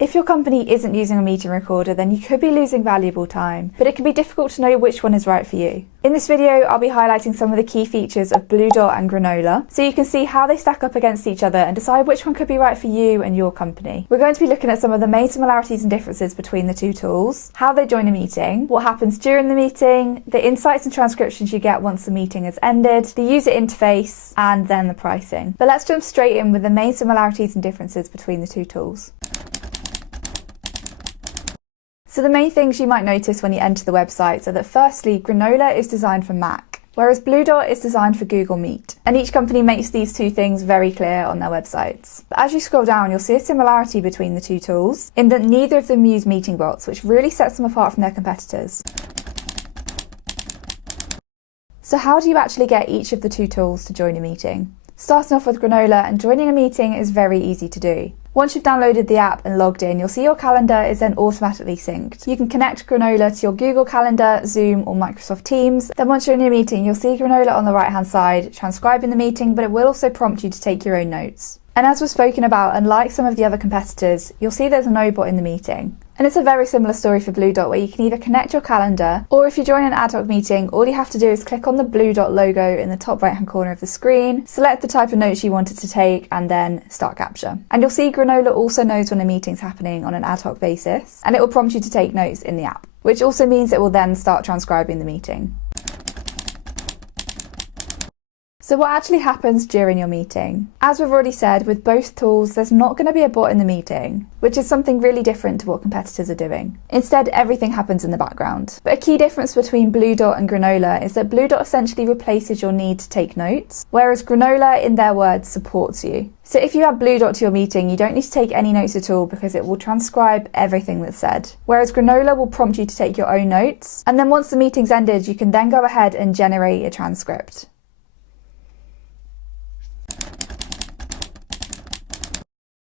If your company isn't using a meeting recorder, then you could be losing valuable time, but it can be difficult to know which one is right for you. In this video, I'll be highlighting some of the key features of Bluedot and Granola, so you can see how they stack up against each other and decide which one could be right for you and your company. We're going to be looking at some of the main similarities and differences between the two tools, how they join a meeting, what happens during the meeting, the insights and transcriptions you get once the meeting has ended, the user interface, and then the pricing. But let's jump straight in with the main similarities and differences between the two tools. So the main things you might notice when you enter the website are that firstly, Granola is designed for Mac, whereas Bluedot is designed for Google Meet. And each company makes these two things very clear on their websites. But as you scroll down, you'll see a similarity between the two tools, in that neither of them use meeting bots, which really sets them apart from their competitors. So how do you actually get each of the two tools to join a meeting? Starting off with Granola, and joining a meeting is very easy to do. Once you've downloaded the app and logged in, you'll see your calendar is then automatically synced. You can connect Granola to your Google Calendar, Zoom or Microsoft Teams. Then once you're in your meeting, you'll see Granola on the right hand side transcribing the meeting, but it will also prompt you to take your own notes. And as we've spoken about, unlike some of the other competitors, you'll see there's no bot in the meeting. And it's a very similar story for Bluedot, where you can either connect your calendar, or if you join an ad hoc meeting, all you have to do is click on the Bluedot logo in the top right hand corner of the screen, select the type of notes you wanted to take, and then start capture. And you'll see Granola also knows when a meeting's happening on an ad hoc basis, and it will prompt you to take notes in the app, which also means it will then start transcribing the meeting. So what actually happens during your meeting? As we've already said, with both tools, there's not going to be a bot in the meeting, which is something really different to what competitors are doing. Instead, everything happens in the background. But a key difference between Bluedot and Granola is that Bluedot essentially replaces your need to take notes, whereas Granola, in their words, supports you. So if you add Bluedot to your meeting, you don't need to take any notes at all because it will transcribe everything that's said. Whereas Granola will prompt you to take your own notes, and then once the meeting's ended, you can then go ahead and generate a transcript.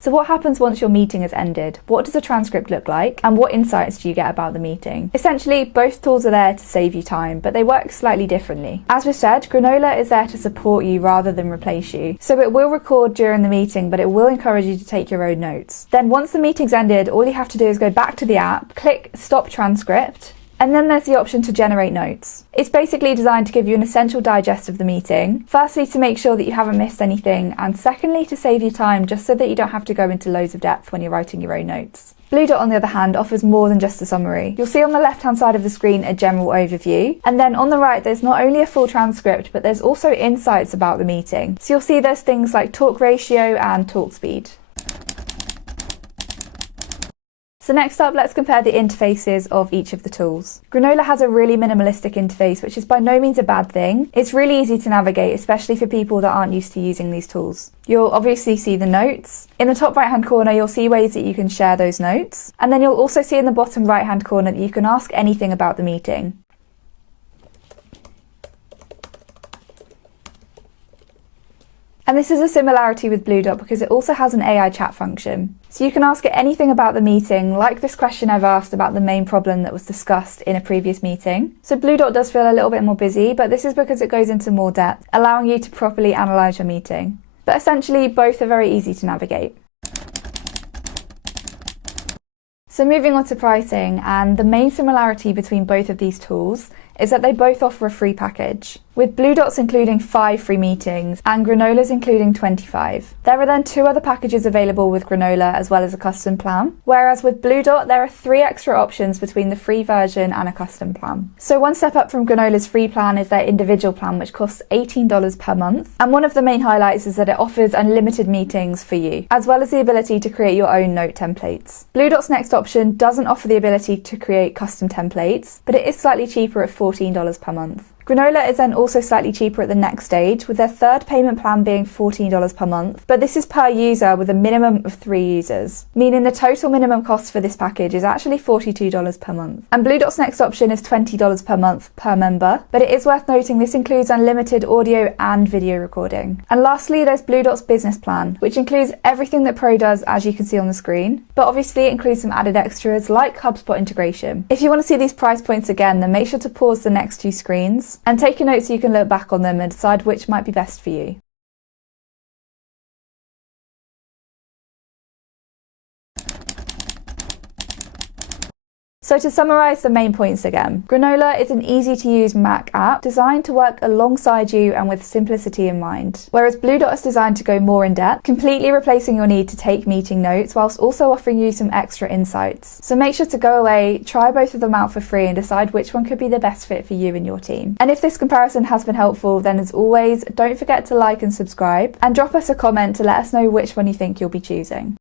So what happens once your meeting has ended? What does a transcript look like? And what insights do you get about the meeting? Essentially, both tools are there to save you time, but they work slightly differently. As we said, Granola is there to support you rather than replace you. So it will record during the meeting, but it will encourage you to take your own notes. Then once the meeting's ended, all you have to do is go back to the app, click Stop Transcript, and then there's the option to generate notes. It's basically designed to give you an essential digest of the meeting. Firstly, to make sure that you haven't missed anything, and secondly, to save you time just so that you don't have to go into loads of depth when you're writing your own notes. Bluedot, on the other hand, offers more than just a summary. You'll see on the left-hand side of the screen a general overview, and then on the right there's not only a full transcript, but there's also insights about the meeting. So you'll see there's things like talk ratio and talk speed. So next up, let's compare the interfaces of each of the tools. Granola has a really minimalistic interface, which is by no means a bad thing. It's really easy to navigate, especially for people that aren't used to using these tools. You'll obviously see the notes. In the top right-hand corner, you'll see ways that you can share those notes. And then you'll also see in the bottom right-hand corner that you can ask anything about the meeting. And this is a similarity with Bluedot because it also has an AI chat function. So you can ask it anything about the meeting, like this question I've asked about the main problem that was discussed in a previous meeting. So Bluedot does feel a little bit more busy, but this is because it goes into more depth, allowing you to properly analyse your meeting. But essentially, both are very easy to navigate. So moving on to pricing, and the main similarity between both of these tools is that they both offer a free package, with Bluedot's including 5 free meetings and Granola's including 25. There are then 2 other packages available with Granola as well as a custom plan, whereas with Bluedot there are 3 extra options between the free version and a custom plan. So one step up from Granola's free plan is their individual plan, which costs $18 per month, and one of the main highlights is that it offers unlimited meetings for you, as well as the ability to create your own note templates. Bluedot's next option doesn't offer the ability to create custom templates, but it is slightly cheaper at $14 per month. Granola is then also slightly cheaper at the next stage, with their third payment plan being $14 per month, but this is per user with a minimum of 3 users, meaning the total minimum cost for this package is actually $42 per month. And Bluedot's next option is $20 per month per member, but it is worth noting this includes unlimited audio and video recording. And lastly, there's Bluedot's business plan, which includes everything that Pro does, as you can see on the screen, but obviously it includes some added extras like HubSpot integration. If you want to see these price points again, then make sure to pause the next 2 screens and take your notes so you can look back on them and decide which might be best for you. So to summarise the main points again, Granola is an easy to use Mac app designed to work alongside you and with simplicity in mind. Whereas Bluedot is designed to go more in depth, completely replacing your need to take meeting notes whilst also offering you some extra insights. So make sure to go away, try both of them out for free and decide which one could be the best fit for you and your team. And if this comparison has been helpful, then as always, don't forget to like and subscribe and drop us a comment to let us know which one you think you'll be choosing.